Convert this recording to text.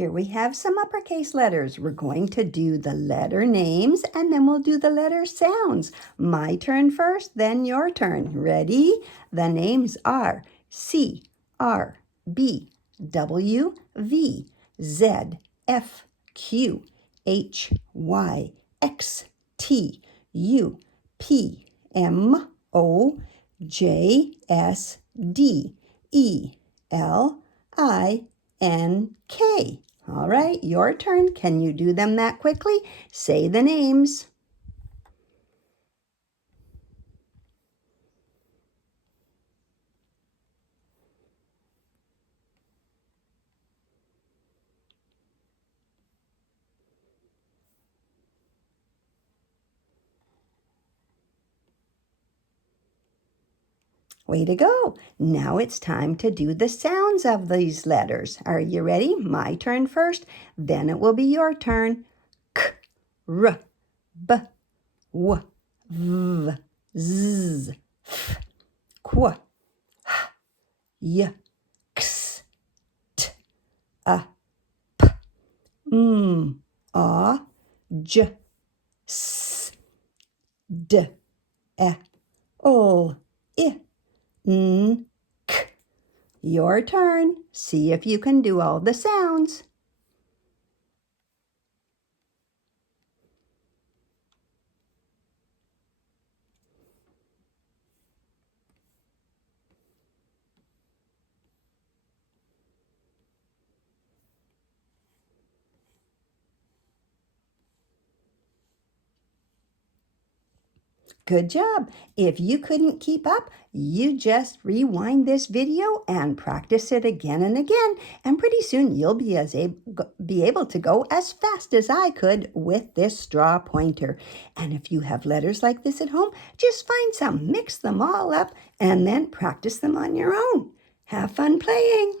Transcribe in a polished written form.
Here we have some uppercase letters. We're going to do the letter names and then we'll do the letter sounds. My turn first, then your turn. Ready? The names are C, R, B, W, V, Z, F, Q, H, Y, X, T, U, P, M, O, J, S, D, E, L, I, N, K. All right, your turn. Can you do them that quickly? Say the names. Way to go. Now it's time to do the sounds of these letters. Are you ready? My turn first, then it will be your turn. K, R, B, W, V, Z, F, Q, H, Y, X, T, A, P, M, A, J, S, D, E, L, I, N, K. Your turn. See if you can do all the sounds. Good job. If you couldn't keep up, you just rewind this video and practice it again and again, and pretty soon you'll be able to go as fast as I could with this straw pointer. And if you have letters like this at home, just find some, mix them all up, and then practice them on your own. Have fun playing.